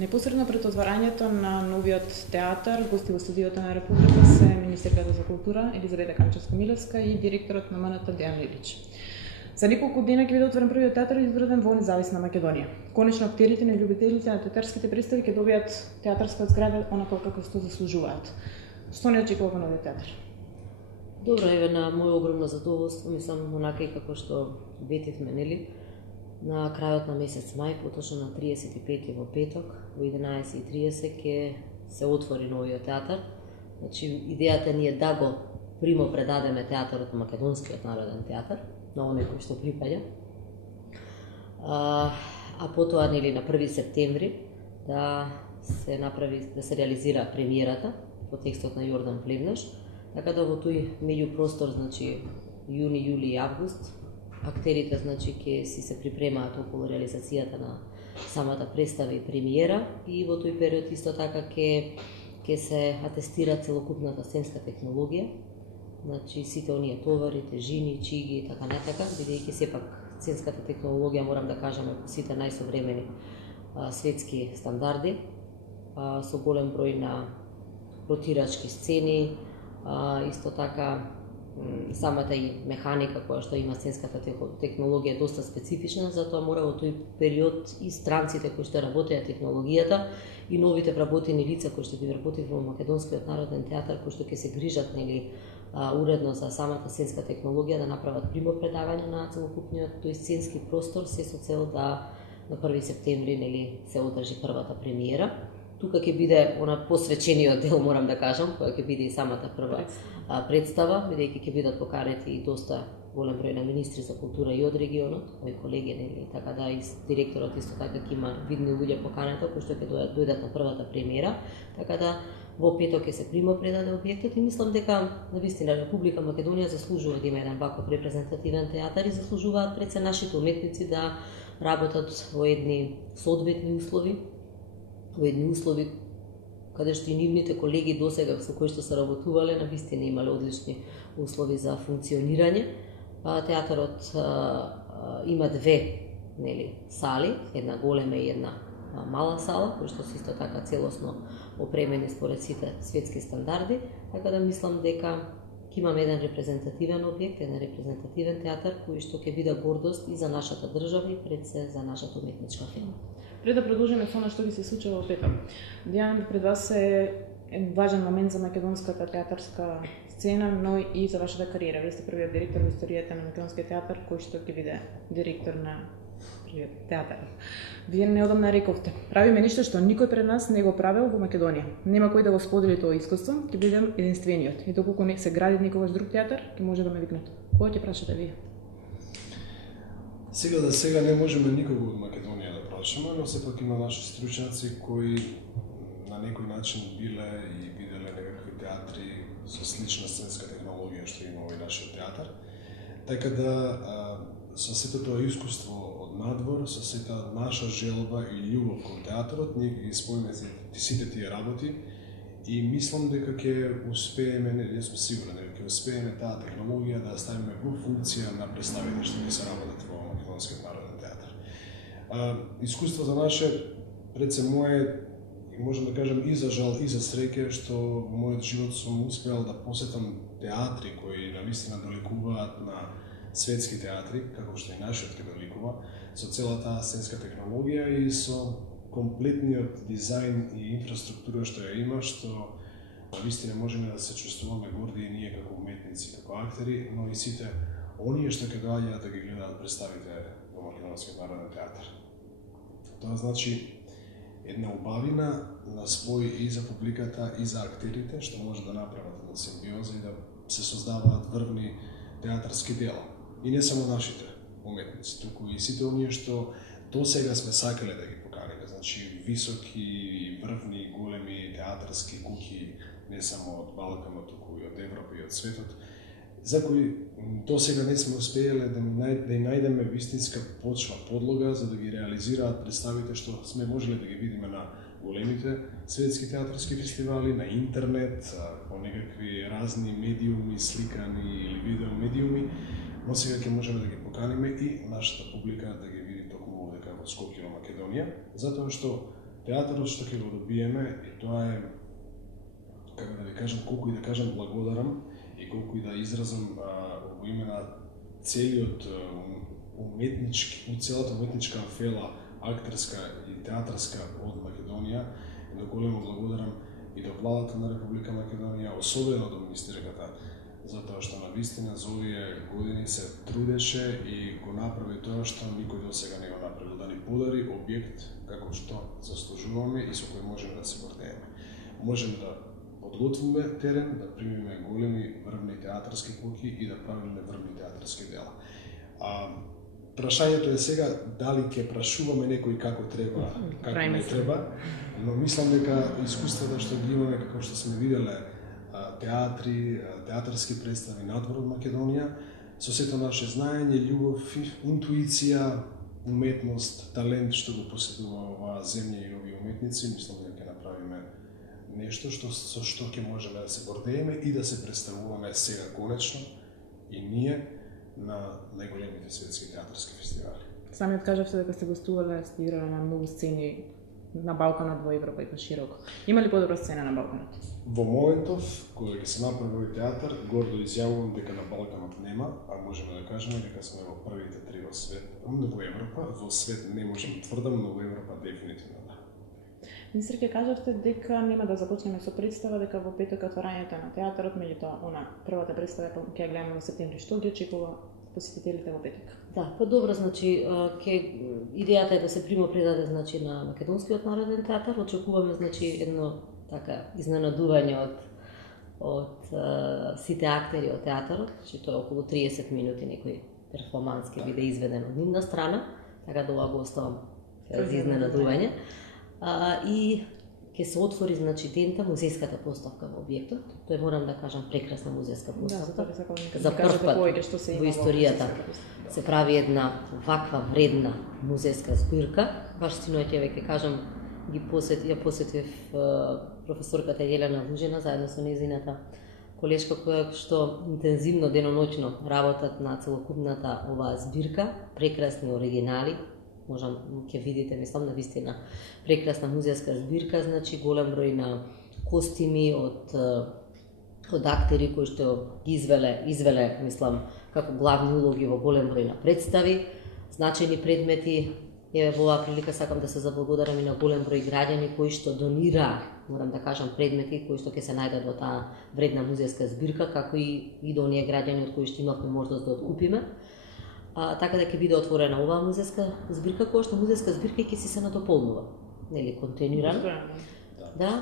Непосредно пред отварањето на новиот театар, гости во студиото на Република се министерката за култура Елизавета Камчевска-Милевска и директорот на МНТ Дејан Лилич. За неколку дена ќе биде отворен првиот театар изграден во независна Македонија. Конечно, актерите и љубителите на театарските представи ќе добијат театарска зграда онака како што заслужуваат. Што не очекува во новиот театар? Добро, еве на моје огромно задоволство, мислам онака и како што ветивме, нели? На крајот на месец мај, поточно на 35 во петок, во 11:30 ќе се отвори новиот театар. Значи, идејата ни е да го примопредадеме театарот на Македонскиот народен театар, на оној кој што припаѓа. А потоа, нели, на 1 септември да се реализира премиерата по текстот на Јордан Плевнеш, така да во тој меѓупростор, значи јуни, јули и август, актерите, значи, ќе си се припремаат околу реализацијата на самата представа и премиера, и во тој период исто така ќе се атестира целокупната сценска технологија, значи сите оние товари, тежини, чиги и така натака, бидејќи сепак сценската технологија, морам да кажам, по сите најсовремени светски стандарди, со голем број на ротирачки сцени, исто така самата и механика која што има сценската технологија е доста специфична, затоа мора во тој период и странците кои што работеа технологијата и новите вработени лица кои што ги работат во Македонскиот народен театар, кои што ќе се грижат, нели, уредно за самата сценска технологија, да направат примопредавање на целокупниот тој сценски простор, се со цел да на 1 септември, нели, се одржи првата премиера. Тука ќе биде посвечениот дел, морам да кажам, која ќе биде и самата прва представа, бидејќи ќе бидат поканети и доста голем број на министри за култура и од регионот, мои колеги, нели, така да и директорот исто така ќе има видни луѓе поканета кои што ќе дојдат на првата премиера, така да во петок ќе се примопредаде објектот и мислам дека навистина Република Македонија заслужува да има еден ваков репрезентативен театар и заслужуваат пред се нашите уметници да работат во едни соодветни услови, каде што и нивните колеги досега со кои што се работувале, навистина имале одлични услови за функционирање. Театарот има две, нели, сали, една голема и една мала сала, кои што се исто така целосно опремени според сите светски стандарди, така да мислам дека ќе имаме еден репрезентативен објект, еден репрезентативен театар кој што ќе биде гордост и за нашата држава и пред се за нашата уметничка фирма. Пред да продолжиме со она што би се случило во петок, Дејан, пред вас е важен момент за македонската театарска сцена, но и за вашата кариера. Вие сте првиот директор во историјата на Македонскиот театар кој што ќе биде директор на театар. Вие неодамна рековте: правиме нешто што никој пред нас не го правел во Македонија. Нема кој да го сподели тоа искуство, ќе бидем единствениот. И доколку не се гради никогаш друг театар, ќе може да ме викнат. Кој ќе прашате вие? Сега не можеме никого од Македонија да прашаме, но сепак има наши стручњаци кои на некој начин биле и виделе некакви театри со слична сценска технологија што има овој нашиот театар. Така да со сето тоа искуство од надвор, со сета наша желба и љубов кон театарот, ние ги споиме сите тие работи и мислам дека ќе успееме, не сум сигурен, дека ќе успееме таа технологија да ставиме во функција на представите што ќе се работат во Македонскиот народен театар. Искуството наше пред се мое, и можам да кажам и за жал и за среќа, што во мојот живот сум успеал да посетам театри кои навистина доликуваат на светски театри, како што и нашиот ќе доликува, со целата таа сценска технологија и со комплетниот дизајн и инфраструктура што ја има, што навистина можеме да се чувствуваме горди и ние како уметници, како актери, но и сите оние што ќе доаѓаат да ги гледаат представите во Македонскиот народен театар. Тоа значи една убавина на спој и за публиката и за актерите, што може да направат една симбиоза и да се создаваат врвни театарски дела. И не само нашите уметници, туку и сите оние што до сега сме сакале да ги поканиме, значи високи и врвни големи театарски куќи, не само од Балканот, туку и од Европа и од светот, за кои до сега не сме успееле да им најдеме вистинска почва, подлога, за да ги реализираат представите што сме можеле да ги видиме на големите светски театарски фестивали, на интернет, по некакви разни медиуми, сликани или видео медиуми, но сега ќе можеме да ги поканиме и нашата публика да ги види токму овде во Скопје, во Македонија, затоа што театарот што ќе го добиеме, и тоа е, како да ви кажам, колку и да кажам благодарам и колку и да изразам во име на целиот целата уметничка фела, актерска и театарска од Македонија, и големо благодарам и до владата на Република Македонија, особено до министерката, затоа што навистина за овие години се трудеше и го направи тоа што никој до сега не го направил, да ни подари објект како што заслужуваме и со кој можеме да се гордееме. Можеме да подготвиме терен, да примиме големи врвни театарски куќи и да правиме врвни театарски дела. Прашањето е сега дали ќе прашуваме некој како треба, како не треба, но мислам дека искуствата што ги имаме, како што сме виделе театри, театарски представи надвор од Македонија, со сето наше знаење, љубов, интуиција, уметност, талент што го поседува оваа земја и овие уметници, мислам дека ќе направиме нешто со што ќе можеме да се гордееме и да се представуваме сега конечно и ние на најголемите светски театарски фестивали. Самиот кажавте дека сте гостувале, сте играле на многу сцени на Балканот, во Европа и пошироко. Има ли подобра сцена на Балканот? Во моментов, кога ќе се направи овој театар, гордо изјавувам дека на Балканот нема, а можеме да кажеме дека сме во првите три во свет, во Европа, во свет не можам тврдам, но во Европа дефинитивно да. Министер, ќе кажавте дека нема да започнеме со представа, дека во петок отварањето на театарот, меѓутоа првата представа ќе гледаме во септември. Што ги очекува посетителите во петок? Да, па добро, значи идејата е да се прима предаде значи на Македонскиот народен театар. Очекуваме значи едно така изненадување од сите актери од театарот, значи тоа е околу 30 минути некој перформанс ќе биде изведен од нивна страна, така да ова го оставам за изненадување. И ќе се отвори значи дента музејската поставка во објектот. Тоа морам да кажам прекрасна музејска поставка. За прв пат во историјата се прави една ваква вредна музејска збирка. Баш синоќа веќе кажам ја посетив професорката Елена Лужина заедно со нејзината колешка која што интензивно деноноќно работат на целокупната оваа збирка, прекрасни оригинали. Можам ќе видите, мислам на вистина прекрасна музејска збирка, значи голем број на костими од актери кои што ги извеле, мислам, како главни улоги во голем број на представи, значајни предмети. Во оваа прилика сакам да се заблагодарам и на голем број граѓани кои што донира, морам да кажам, предмети кои што ќе се најдат во таа вредна музејска збирка, како и до оние граѓани од кои што имавме можност да откупиме. Така да ќе биде отворена оваа музејска збирка, која што музејска збирка ќе се надополнува, нели, континуирано. Да.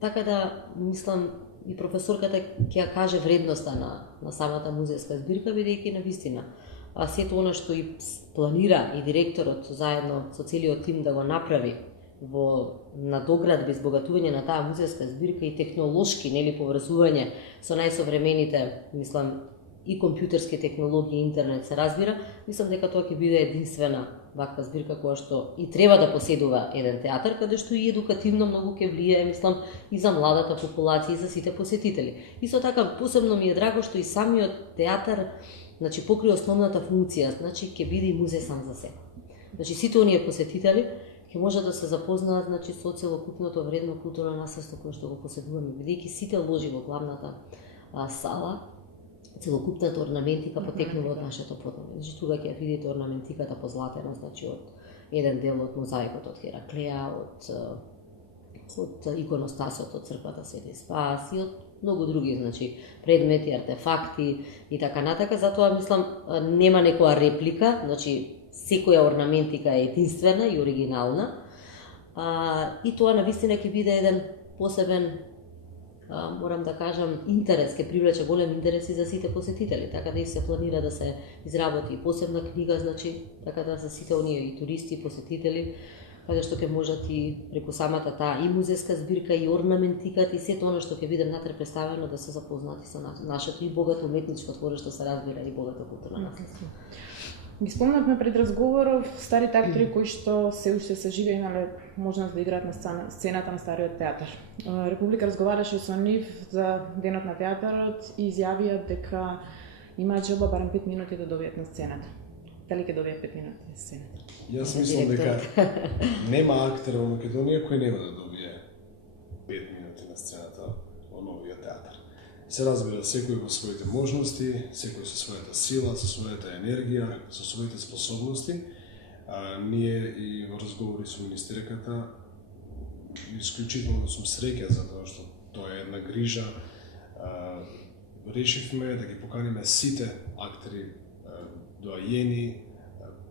Така да мислам и професорката ќе ја каже вредноста на самата музејска збирка, бидејќи навистина сето она што и планира и директорот заедно со целиот тим да го направи во надоградба и избогатување на таа музејска збирка и технолошки, нели, поврзување со најсовремените, мислам, и компјутерски технологии, интернет се разбира, мислам дека тоа ќе биде единствена ваква збирка која што и треба да поседува еден театар, каде што и едукативно многу ќе влијае, мислам, и за младата популација и за сите посетители. Исто така посебно ми е драго што и самиот театар, значи покри основната функција, значи ќе биде и музеј сам за себе. Значи сите оние посетители ќе можат да се запознаат, значи, со целокупното вредно културно наследство кое што го поседуваме, бидејќи сите ложи во главната сала, целокупната орнаментика потекнува од нашето поднебе. Значи тука ќе видите орнаментиката позлатена, значи од еден дел од мозаикот од Хераклеа, од иконостасот од црквата Свети Спас и од многу други, значи, предмети, артефакти и така натака. Затоа мислам нема некоја реплика, значи секоја орнаментика е единствена и оригинална. И тоа навистина ќе биде еден посебен, морам да кажам, интерес, ќе привлече голем интерес и за сите посетители, така да и се планира да се изработи посебна книга, значи, така да за сите оние и туристи, и посетители, каде што ќе можат и преку самата таа и музејска збирка, и орнаментиката, и сето оно што ќе биде внатре представено да се запознати со нашето и богато уметничко творештво, се разбира, и богато културно наследство. Ги спомнавме пред разговоров старите актери кои што се уште се живи имале можност да играат на сцената на стариот театар. Република разговараше со нив за денот на театарот и изјавија дека имаат желба барем 5 минути да добијат на сцената. Дали ќе добие 5 минути на сцената? Јас мислам дека нема актер во Македонија кој нема да добие 5 минути на сцената во новиот театар. Се разбира, секој во своите можности, секој со својата сила, со својата енергија, со своите способности. Ние и во разговори со министерката исклучително сум среќен затоа што тоа е една грижа. Решивме да ги поканиме сите актери доајени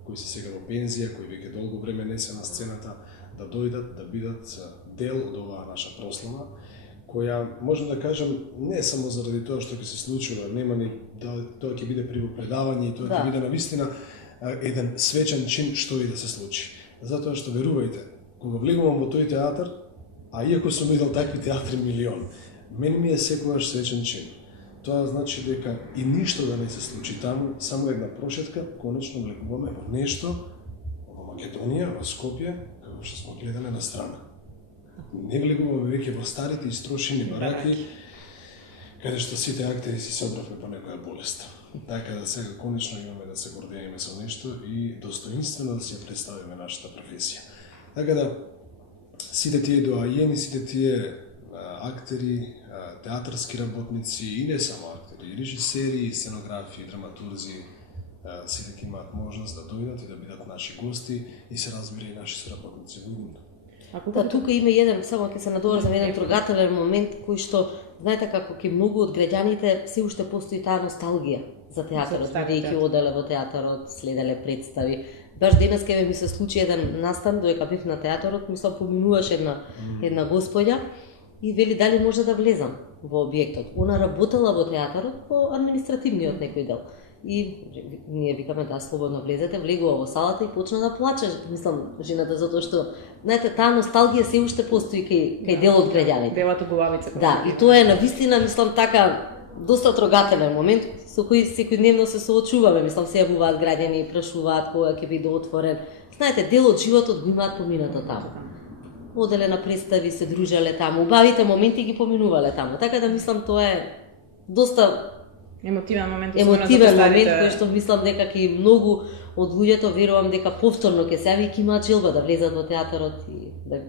кои се сега во пензија, кои веќе долго време не се на сцената, да дојдат да бидат дел од оваа наша прослава, која можам да кажам не само заради тоа што ќе се случува, нема ни тоа ќе биде предавање и тоа ќе биде навистина еден свечен чин што и да се случи. Затоа што верувајте, кога влегувам во тој театар, а иако сум видел такви театри милион, мене ми е секогаш свечен чин. Тоа значи дека и ништо да не се случи таму, само една прошетка, конечно влегуваме во нешто во Македонија, во Скопје, како што сме гледале на страна. Не влегуваме веќе во старите истрошени бараки, каде што сите актери си собравме по некоја болест. Така да сега конечно имаме да се гордееме со нешто и достоинствено да си ја представиме нашата професија. Така да сите тие доајени, сите тие актери, театарски работници и не само актери, и режисери, и сценографи, и драматурзи, сите ќе имаат можност да дојдат и да бидат наши гости и се разбира и наши соработници во идното. Да, тука има еден, само ќе се надоврзам, еден трогателен момент кој што, знаете како ке многу од граѓаните се уште постои таа носталгија за театарот, бидејќи оделе во театарот, следеле представи. Баш денес ке ми се случи еден настан, додека бев на театарот, мислам поминуваше една господја и вели дали може да влезам во објектот. Она работела во театарот по административниот некој дел. И ние викаме да слободно влезете, влегува во салата и почна да плаче, мислам, жената, затоа што, знаете, таа носталгија се уште постои кај дел од граѓаните. Делата главица. Да, и тоа е навистина, мислам, така доста трогателен момент со кој секојдневно се соочуваме, мислам, се јавуваат граѓани и прашуваат кога ќе биде отворен. Знаете, дел од животот го имаат поминато таму. Оделе на представи, се дружеле таму, убавите моменти ги поминувале таму. Така да мислам тоа е доста емотивен момент кој што мислам дека ќе многу од луѓето верувам дека повторно ќе се јави и ќе имаат желба да влезат во театарот и да...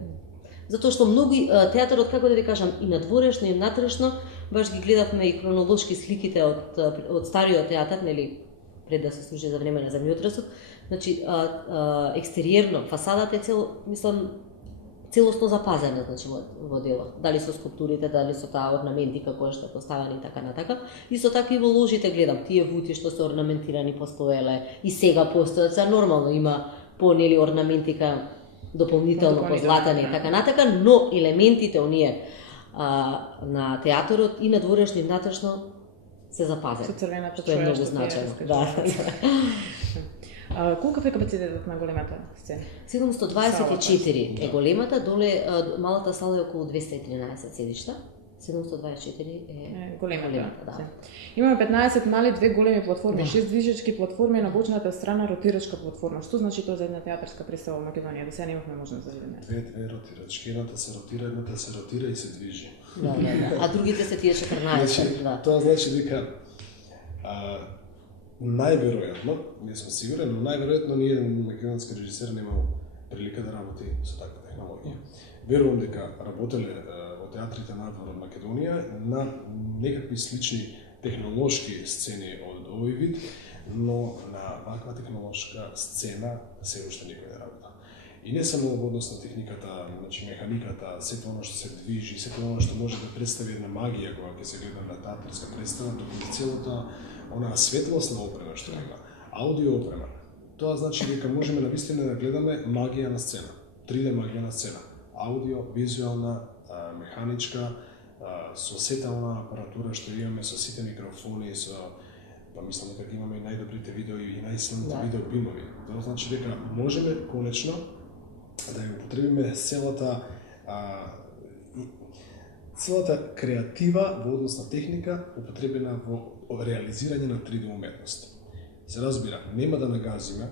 Затоа што многу театарот, како да ви кажам, и надворешно и внатрешно, баш ги гледавме и хронолошки сликите од стариот театар, нели, пред да се служи за време на земјотресот. Значи, екстериерно, фасадата е мислам, целосно запазена, значи, во делот. Дали со скулптурите, дали со таа орнаментика која што е поставена и така натака. Исто така и во ложите гледам, тие вути што се орнаментирани постоеле и сега постојат, се нормално има нели орнаментика дополнително позлатани и така натака, но елементите оние на театарот и надворешно и внатрешно се запазени. Со црвената што е многу значајно. Да. Колкав е капацитетот на големата сцена? 724 е големата, доле малата сала е околу 213 седишта. 724 е големата, да. Имаме 15 мали, 2 големи платформи, 6 движечки платформи, на бочната страна ротирачка платформа. Што значи тоа за една театарска представа во Македонија? До сега немавме можност да видиме. Две ротирачки, едната се ротира и се движи. Да. А другите се тие 14. Да. Тоа значи дека најверојатно, не сум сигурен, но најверојатно ни еден македонски режисер немал прилика да работи со таква технологија. Верувам дека работеле во театрите надвор од Македонија на некакви слични технолошки сцени од овој вид, но на ваква технолошка сцена се уште никој не работа. И не само во однос на техниката, значи механиката, сето оно што се движи, сето оно што може да представи една магија кога ќе се гледа на театарска представа, туку целата онаа светлосна опрема што има, аудио опрема. Тоа значи дека можеме навистина да гледаме магија на сцена, 3D магија на сцена, аудио, визуелна, механичка, со сета онаа апаратура што имаме, со сите микрофони, па мислам дека имаме и најдобрите видео и најсилните видеобимови. Тоа значи дека можеме конечно да ја употребиме целата креатива во однос на техника употребена во реализирање на 3D уметност. Се разбира, нема да нагазиме,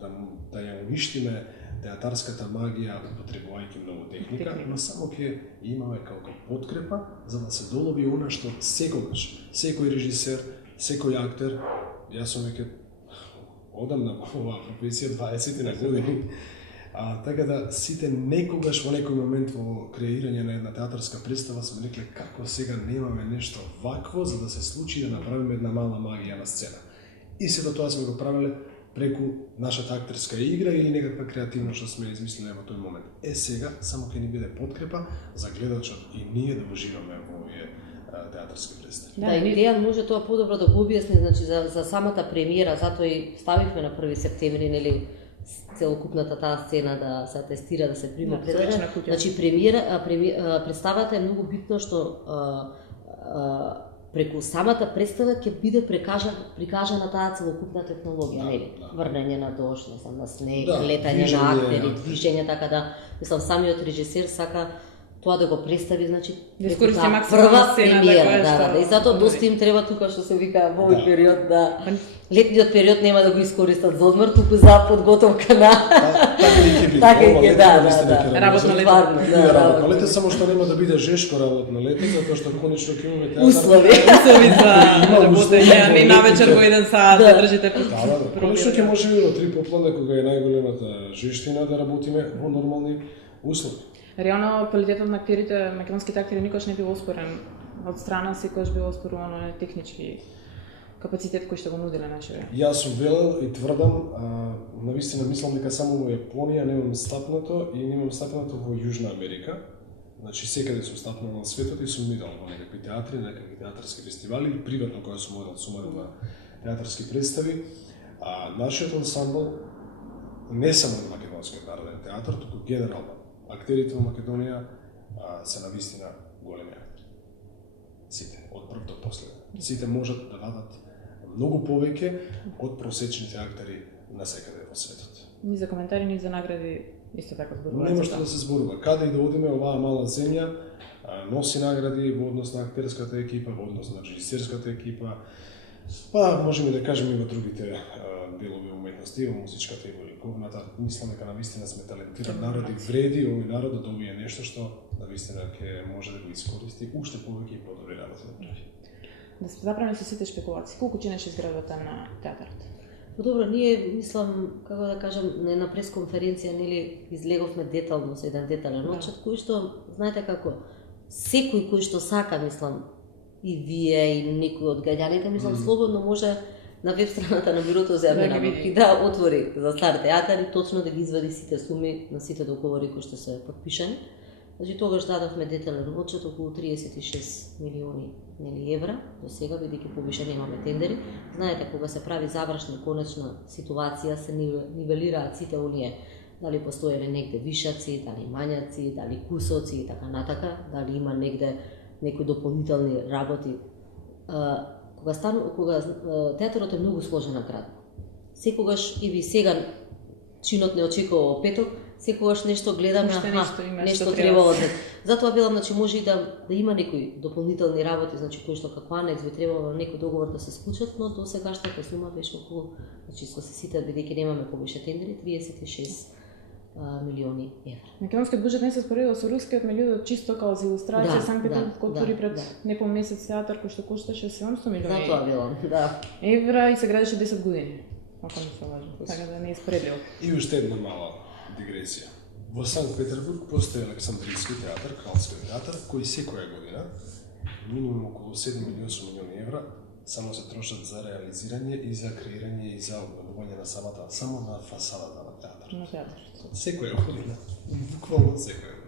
да ја уништиме театарската магија употребувајќи многу техника, но само ќе имаме како подкрепа за да се долови она што секогаш, секој режисер, секој актер, јас сум веќе одам на оваа професија 20 на години. Така да сите некогаш во некој момент во креирање на една театарска представа сме рекле како сега немаме нешто вакво за да се случи да направиме една мала магија на сцена. И сето тоа сме го правеле преку нашата актерска игра или некаква креативност што сме измислиле во тој момент. Сега само ќе ни биде подкрепа за гледачот и ние да уживаме во овие театарски представи. Да, и Дејан може тоа подобро да го објасни, значи за самата премиера, затоа и ставивме на 1 септември, нели, целокупната таа сцена да се атестира, да се прима предадена. Значи представата е многу битно што преку самата представа ќе биде прикажана таа целокупна технологија, нели? Врнење на дожд, на снег, летање на актери, движење, така да, мислам, самиот режисер сака тоа да го представи, значи, да искористи максимална сцена, да, и затоа доста им треба тука што се вика во овој период да летниот период нема да го искористат за одмор, туку за подготовка на така и ќе работно лето. Работно лето, само што нема да биде жешко работно лето, затоа што конечно ќе имаме театар. Услови за работење, не навечер во 1 саат да држите. Конечно ќе можеме до 3 попладне кога е најголемата жештина да работиме во нормални услови. Реално квалитетот на актерите, македонските актери никош не бил оспорен од страна, секогаш бил оспорувано на технички капацитет кој што го нуделе нашите. Јас сум велел и тврдам, навистина мислам дека само во Јапонија немам стапнато и немам стапнато во Јужна Америка. Значи секаде сум стапнал на светот и сум видел во некакви театри, некакви театарски фестивали или приватно кога сум одел сумарно на театарски представи. Нашиот ансамбл не само на Македонскиот народен театар, туку генерално актерите во Македонија се навистина големи актери. Сите, од прв до последен. Сите можат да дадат многу повеќе од просечните актери насекаде во светот. Ни за коментари, ни за награди исто така зборуваат. Нема што да се зборува. Каде и да одиме, оваа мала земја носи награди во однос на актерската екипа, во однос на режисерската екипа. Па можеме да кажеме и во другите делови уметности, во музичката и во ликовната. Мислам дека навистина сме талентиран народ и вреди овој народ да добие нешто што навистина ќе може да го искористи уште повеќе и подобри работа да прави. Да се заправиме со сите шпекулации. Колку чинеше изградбата на театарот? Добро, ние мислам, како да кажам, на една пресконференција нели излеговме детално со еден детален отчет кој што знаете како секој кој што сака, мислам, и вие и некој од граѓаните, мислам, слободно може на веб страната на бюрото за јавна и да отвори за Стар театар и точно да ги извади сите суми на сите договори кои што се подпишани. Значи тогаш дадовме детален отчет околу 36 милиони евра до сега, бидејќи повише немаме тендери. Знаете, кога се прави завршна конечна ситуација, се нивелираат сите оние дали постоеле негде вишаци, дали мањаци, дали кусоци и така натака, дали има негде некои дополнителни работи. Кога театарот е многу сложена градба. Секогаш и ви сега чинот не очекува петок, секогаш нешто гледаме, нешто требало да. Затоа велам, значи може и да има некои дополнителни работи, значи кои што како анекс би требало на некој договор да се склучат, но до сегашната сума беше околу, значи со сите бидејќи немаме повише тендери, 36 милиони евра. Македонскиот буџет не се споредува со рускиот, меѓутоа чисто како за илустрација, Санкт Петербург отвори пред непол месец театар кој што кошташе 700 милиони. Затоа велам, евра и се градеше 10 години. Ако не се лажам, така да не е споредливо. И уште една мала дигресија. Во Санкт Петербург постои Александрийски театар, Кралски театар, кој секоја година минимум околу 7 или 8 милиони евра само се трошат за реализирање и за креирање и за обновување на самата, само на фасадата на театарот. На театарот. Секоја година, буквално секоја година.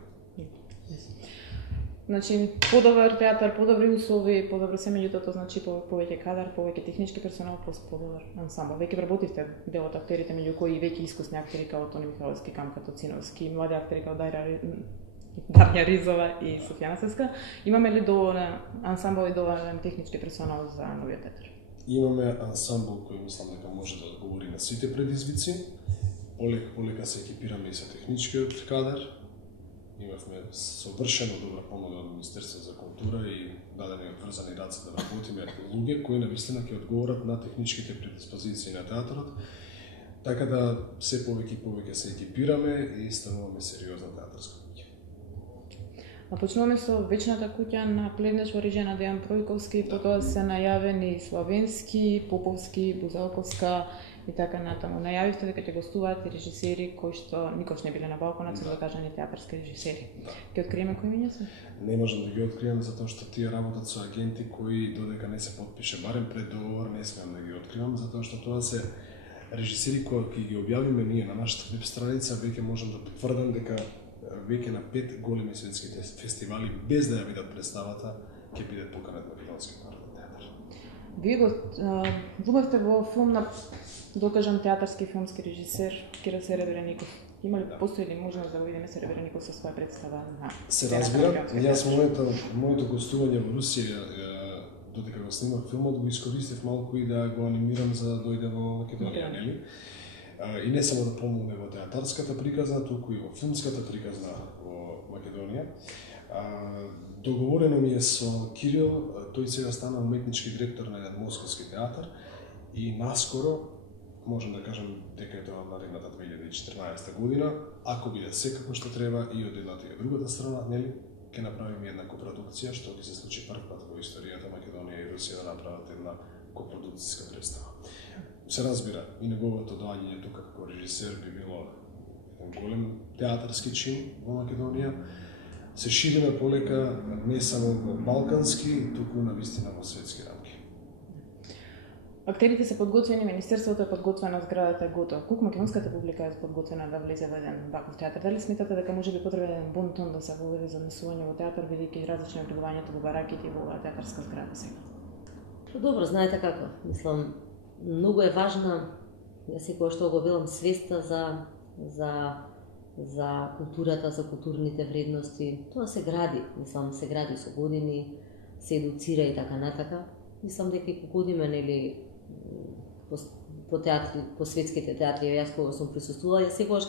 Значи, подобар театар, подобри услови, подобро се, меѓутоа тоа значи повеќе кадар, повеќе технички персонал, подобар ансамбл. Веќе вработивте дел од актерите, меѓу кои веќе искусни актери како Тони Михайловски, Камка Тоциновски, млади актери како Дарја Ризова и Софијана Сеска. Имаме ли доволен ансамбл и доволен технички персонал за новиот театар? Имаме ансамбл кој мислам дека може да одговори на сите предизвици. Полека се екипираме и со техничкиот кадар. Имавме совршено добра понуда од Министерство за култура и дадени отврзани раце да работиме луѓе кои навистина ќе одговорат на техничките предиспозиции на театарот. Така да се повеќе и повеќе се екипираме и стануваме сериозна театарска куќа. Почнуваме со вечната куќа на Плевнеш во режија на Дејан Пројковски, потоа се најавени Славенски, Поповски, Бузалковска и така натаму. Најавивте дека ќе гостуваат и режисери кои што никош не биле на балконот, се докажани театарски режисери. Ќе откриеме кои имиња се? Не можам да ги открием затоа што тие работат со агенти кои додека не се подпише барем пред договор не смеам да ги откривам затоа што тоа се режисери кои ги објавиме ние на нашата веб страница, веќе можам да потврдам дека веќе на 5 големи светски фестивали без да ја видат представата ќе биде поканет Македонски народен театар. Вие го влюбевте во филм на докажан театарски филмски режисер Кира Серебреников. Има ли постои ли можност да го видиме Серебреников со своја представа на се разбира? Јас моето гостување во Русија додека го снимав филмот го искористив малку и да го анимирам за да дојде во Македонија, нели? И не само да помогне во театарската приказна, туку и во филмската приказна во Македонија. Договорено ми е со Кирил, тој сега стана уметнички директор на еден московски театар и наскоро, можам да кажам дека е тоа наредната 2014 година, ако биде секако што треба и од едната и од другата страна, нели, ќе направиме една копродукција што ќе се случи прв пат во историјата Македонија и Русија да направат една копродукцијска представа. Се разбира, и неговото доаѓање тука како режисер би било еден голем театарски чин во Македонија. Се шириме полека не само во балкански, туку на вистина во светски рамки. Актерите се подготвени, Министерството е подготвено, зградата е готова. Колку македонската публика е подготвена да влезе во еден ваков театар? Дали сметате дека може би потребен еден бонтон да се воведе за однесување во театар, бидејќи различно е пребивањето во бараките и во оваа театарска зграда сега? Добро, знаете како. Мислам, многу е важна, јас секогаш што го велам, свеста за културата, за културните вредности. Тоа се гради, мислам, се гради со години, се едуцира и така натака. Мислам дека и по годиме, нели, по театри, по светските театри, јас кога сум присуствувала, јас секогаш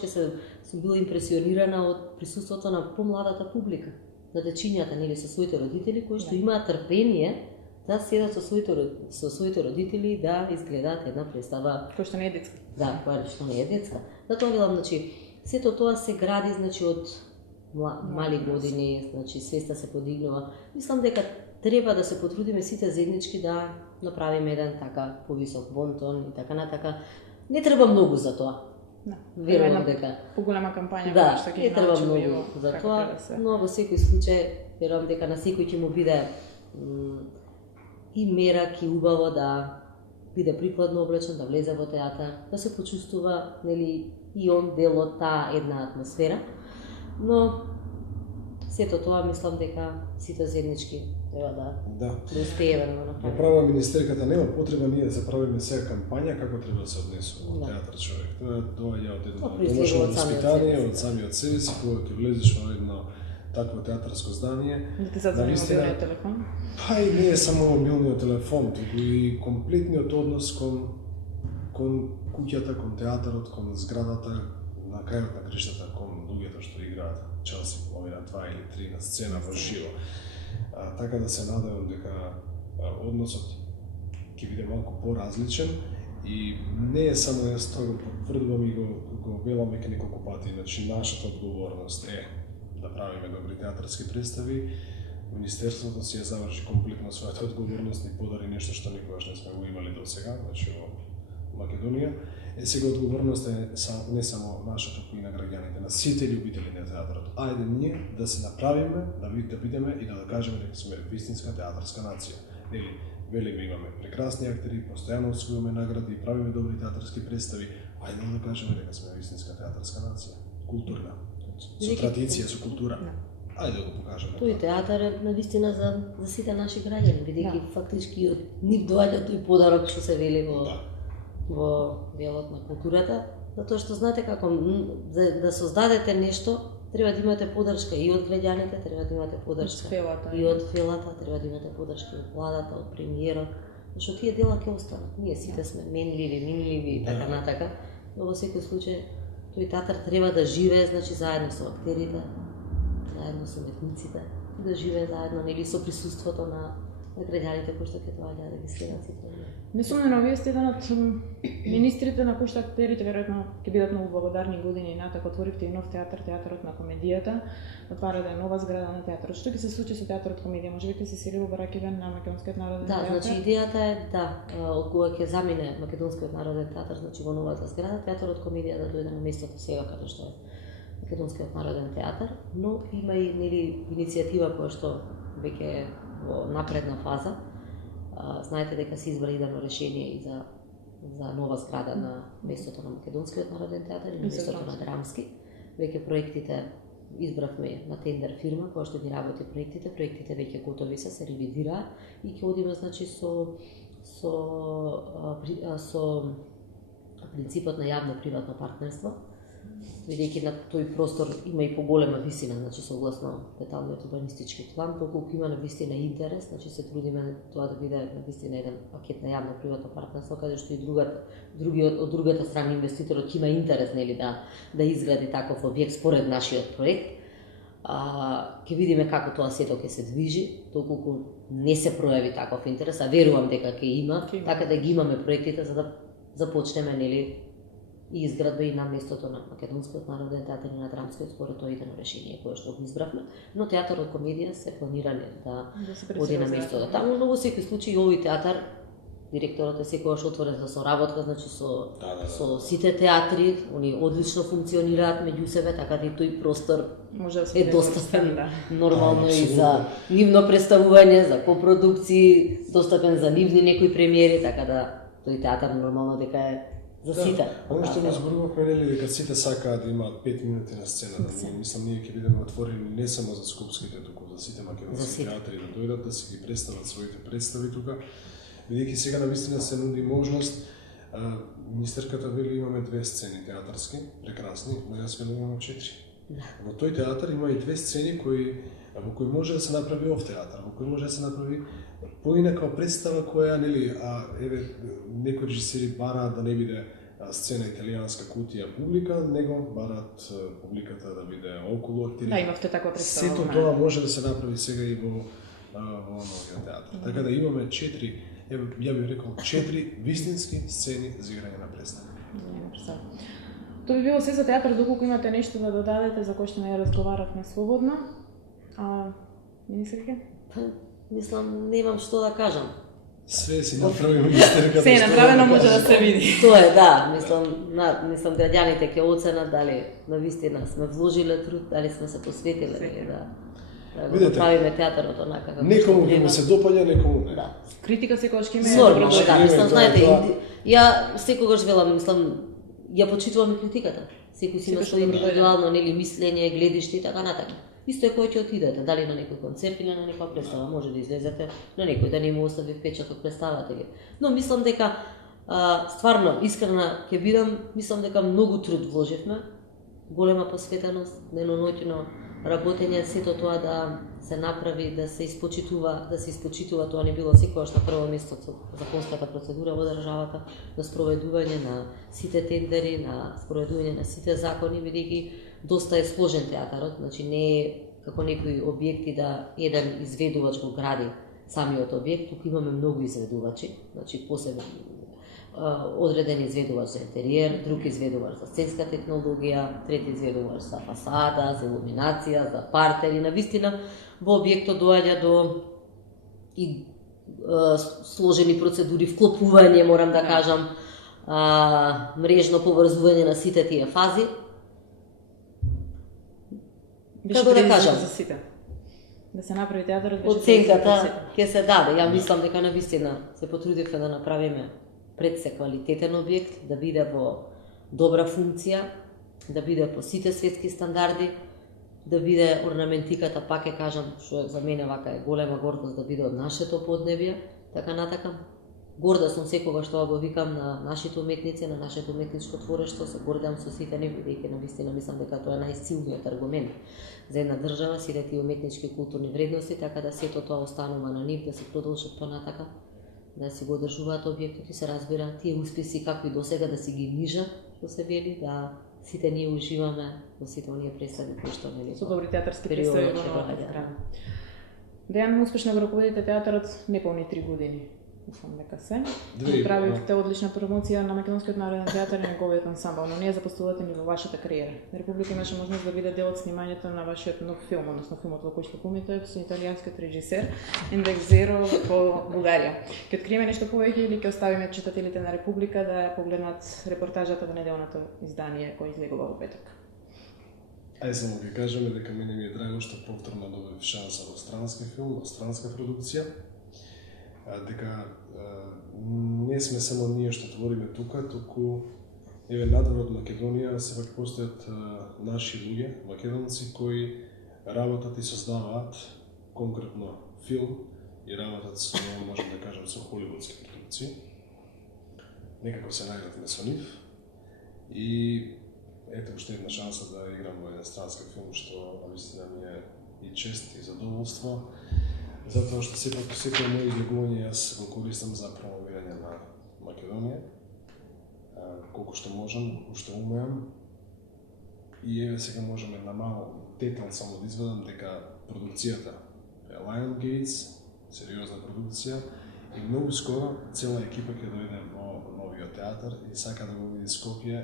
сум била импресионирана од присуството на помладата публика, на дечињата, нели, со своите родители кои што имаат трпение да седат со своите родители да изгледаат една представа која што не е детска. Да, која што не е детска. Затоа велам, значи, сето тоа се гради, значи, од мали години, значи, свеста се подигнува. Мислам дека треба да се потрудиме сите заеднички да направиме еден така повисок бонтон и така натака. Не треба многу за тоа. Верувам дека поголема кампања да, што ќе не треба многу за тоа, но во секој случај верувам дека на секој ќе му биде и мерак и убаво да биде прикладно облечен, да влезе во театар, да се почувствува, нели, и он дел од таа една атмосфера. Но сето тоа мислам дека сите заеднички треба да успееме да го направиме. Права министерката нема потреба ние да се правиме сега кампања како треба да се однесува во театар човек. Тоа доаѓа од едно домашно воспитание, од самиот себе си, кога ќе влезеш во едно такво театарско здание. Да ти зазвони мобилниот телефон? Па и не е само мобилниот телефон, туку и комплетниот однос кон куќата, кон театарот, кон зградата, на крајот на криштата, кон луѓето што играат часи, половина, 2 или 3 на сцена во живо. Така да се надевам дека односот ќе биде малку поразличен и не е само јас тоа го потврдувам и го велам веќе неколку пати. Значи, нашата одговорност е да правиме добри театарски представи. Министерството си ја заврши комплетно својата одговорност и подари нешто што никогаш не сме го имали до сега, значи во Македонија. Сега одговорност е не само наша, туку и на граѓаните, на сите љубители на театарот. Ајде ние да се направиме, да бидеме и да докажеме дека сме вистинска театарска нација. Нели, велиме имаме прекрасни актери, постојано освојуваме награди и правиме добри театарски представи. Ајде да докажеме дека сме вистинска театарска нација, културна, со традиција, со култура. Ајде да го покажеме. Тој театар е навистина за сите наши граѓани, бидејќи фактички од нив доаѓа тој подарок што се вели во делот на културата, затоа што знаете како да создадете нешто, треба да имате поддршка и од граѓаните, треба да имате поддршка и од фелата, треба да имате поддршка од владата, од премиерот, зашто тие дела ќе останат. Ние сите сме менливи, минливи и така натака, но во секој случај тој театар треба да живее, значи заедно со актерите, заедно со уметниците, да живее заедно, нели, со присуството на граѓаните кои што ќе доаѓаат да ги следат сите. Несумнено, вие сте еден од министрите на кои што актерите веројатно ќе бидат многу благодарни години натак отворивте и нов театар, театарот на комедијата, отварате нова зграда на театарот. Што ќе се случи со театарот комедија? Можеби ќе се сели во Баракивен на Македонскиот народен театар? Да, значи идејата е од кога ќе замине Македонскиот народен театар, значи во новата зграда, театарот комедија да дојде на местото сега каде што е Македонскиот народен театар, но има и иницијатива која што веќе е во напредна фаза. Знаете дека се избра идеално решение и за нова зграда на местото на Македонскиот народен театар и на местото на Драмски. Веќе проектите избравме на тендер фирма која што ги работи проектите. Проектите веќе готови се ревидираат и ќе одиме значи со принципот на јавно-приватно партнерство. Бидејќи на тој простор има и поголема висина, значи согласно деталниот урбанистички план, толку има на вистина интерес, значи се трудиме тоа да биде на вистина еден пакет на јавно-приватно партнерство, каде што и од другата страна инвеститорот ќе има интерес да изгради таков објект според нашиот проект. Ќе видиме како тоа сето ќе се движи, доколку не се пројави таков интерес, а верувам дека ќе има, така да ги имаме проектите за да започнеме и изградба и на местото на Македонскиот народен театар и на Драмскиот според тоа идено решение кое што го избравме, но театарот комедија се планирани да оди на местото таму, но во секој случај и овој театар директорот е секогаш отворен за соработка, значи со сите театри, они одлично функционираат меѓу себе, така да и тој простор е достапен нормално и за нивно представување, за копродукции, достапен за нивни некои премиери, така да тој театар нормално дека е за сите. Оно што не зборувавме дека сите сакаат да имаат 5 минути на сцената. Мислам ние ќе бидеме отворени не само за скопските, туку за сите македонски театри да дојдат да си ги представат своите представи тука. Бидејќи сега навистина се нуди можност, министерката вели имаме 2 сцени театарски, прекрасни, но јас велам имаме 4. Во тој театар има и 2 сцени во кои може да се направи ов театар, во кои може да се направи поинаква представа која некои режисери бараат да не биде сцена италијанска кутија публика, него бараат публиката да биде околу актери. Да, имавте таква представа. Сето тоа може да се направи сега и во новиот театар. Така да имаме 4, ја би рекол 4 вистински сцени за играње на представа. Тоа би било се за театар, доколку имате нешто да додадете за кое што не разговаравме слободно. Министерке? Мислам, немам што да кажам. Све си направи министерката. Се е направено, може да се види. Тоа е, да. Мислам граѓаните ќе оценат дали навистина сме вложиле труд, дали сме се посветиле да го правиме театарот онака како некому ќе му се допаѓа, некому не. Да. Критика секогаш ќе има. Нормално, да. Мислам, знаете, ја секогаш велам, ја почитувам критиката. Секој си има свој индивидуално мислење, гледиште и така натаму. Исто е кој ќе отидете, дали на некој концерт или на некоја представа, може да излезете на некој да не му остави впечаток представата ги. Но мислам дека стварно искрена ќе бидам, мислам дека многу труд вложивме, голема посветеност, деноноќно работење, сето тоа да се направи, да се испочитува, тоа не било секогаш на прво место законската процедура во државата, на спроведување на сите тендери, на спроведување на сите закони, бидејќи доста е сложен театарот, значи не е како некои објекти да еден изведувач го гради самиот објект, туку имаме многу изведувачи, значи посебно одреден изведувач за интериер, друг изведувач за сценска технологија, трети изведувач за фасада, за илуминација, за партери. Навистина во објектот доаѓа до и сложени процедури, вклопување, морам да кажам, мрежно поврзување на сите тие фази. Како да кажам? Да се направи театарот, оценката ќе се даде. Ја мислам дека навистина се потрудивме да направиме пред се квалитетен објект, да биде во добра функција, да биде по сите светски стандарди, да биде орнаментиката, пак ќе кажам, што за мене вака е голема гордост да биде од нашето поднебје, така натака. Горда сум секогаш тоа го викам на нашите уметници, на нашето уметничко творештво, се гордам со сите нив, бидејќи навистина мислам дека тоа е најсилниот аргумент за една држава, сите тие уметнички и културни вредности, така да сето тоа останува на нив, да се продолжат понатака, да си го одржуваат објектот и се разбира тие успеси како и досега да си ги нижа, што се вели, да сите ние уживаме во сите оние представи кои што нели со добри театарски представи во новата зграда. Дејан успешно го руководите театарот неполни 3 години. Мислам дека се. Две и Правивте одлична промоција на Македонскиот народен театар и неговиот ансамбл, но ние запоставувате ни во вашата кариера. Република имаше можност да биде дел од снимањето на вашиот нов филм, односно филмот во кој што помните со италијанскиот режисер Индекс Зеро во Бугарија. Ќе откриеме нешто повеќе или ќе оставиме читателите на Република да погледнат репортажата во неделното издание кој излегува во петок? Ај само ќе кажеме дека мене ми е драго што повторно добив шанса во странски филм, во странска продукција. Дека не сме само ние што твориме тука, туку еве надвор од Македонија сепак постојат наши луѓе, македонци кои работат и создаваат конкретно филм и работат со, можем да кажем, со холивудски продукции. Некако се најдовме со нив и ето уште една шанса да играм во еден странски филм што навистина ми е и чест и задоволство. Затоа што сепак секој мој излегување јас го користам за промовирање на Македонија, колку што можам, колку што умеам. И еве сега можеме една мал детал само да изведам дека продукцијата е Lion Gates, сериозна продукција, и многу скоро цела екипа ќе дојде во новиот театар и сака да го види Скопје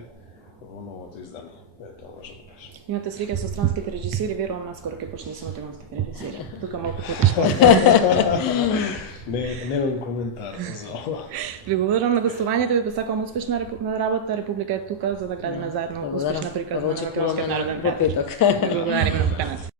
во новото издание. Ето, може да кажа. Имате среќа со странските режисери, верувам наскоро ќе почне со македонските режисери. Тука малку потешко. Немам коментар за ова. Ви благодарам на гостувањето, ви посакувам успешна работа. Република е тука за да градиме заедно успешна приказна на Македонскиот народен театар. Во петок. Благодариме на поканата.